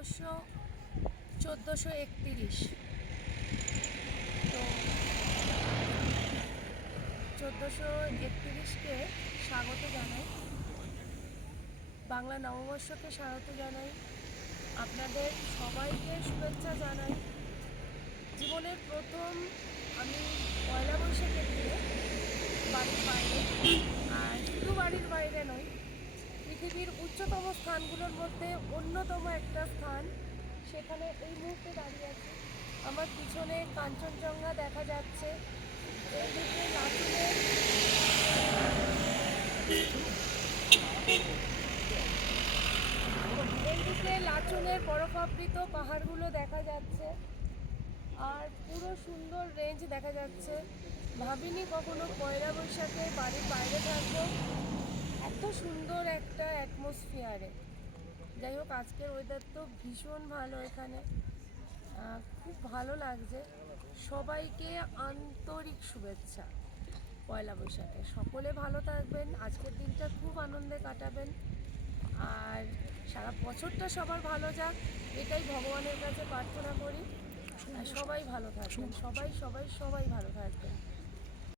বাংলা চোদ্দোশো একতিরিশ। তো চোদ্দোশো একতিরিশকে স্বাগত জানাই। বাংলা নববর্ষকে স্বাগত জানাই। আপনাদের সবাইকে শুভেচ্ছা জানাই। জীবনের প্রথম আমি পয়লা বৈশাখের দিনে বাড়ির বাইরে, আর শুধু বাড়ির বাইরে নয় পৃথিবীর উচ্চতম স্থানগুলোর মধ্যে অন্যতম একটা স্থান। সেখানে এই মুহূর্তে দাঁড়িয়ে আছি। আমার পিছনে কাঞ্চনজঙ্ঘা দেখা যাচ্ছে। এইদিকে লাচুনের এইদিকে লাচুনের বরফাবৃত পাহাড়গুলো দেখা যাচ্ছে। আর পুরো সুন্দর রেঞ্জ দেখা যাচ্ছে। ভাবিনি কখনো পয়লা বৈশাখে বাড়ির বাইরে থাকব। এত সুন্দর একটা অ্যাটমসফিয়ারে যাই হোক, আজকের ওয়েদার তো ভীষণ ভালো এখানে। খুব ভালো লাগছে। সবাইকে আন্তরিক শুভেচ্ছা পয়লা বৈশাখে। সকলে ভালো থাকবেন, আজকের দিনটা খুব আনন্দে কাটাবেন। আর সারা বছরটা সবার ভালো যাক, এটাই ভগবানের কাছে প্রার্থনা করি। সবাই ভালো থাকবেন, সবাই সবাই সবাই ভালো থাকবেন।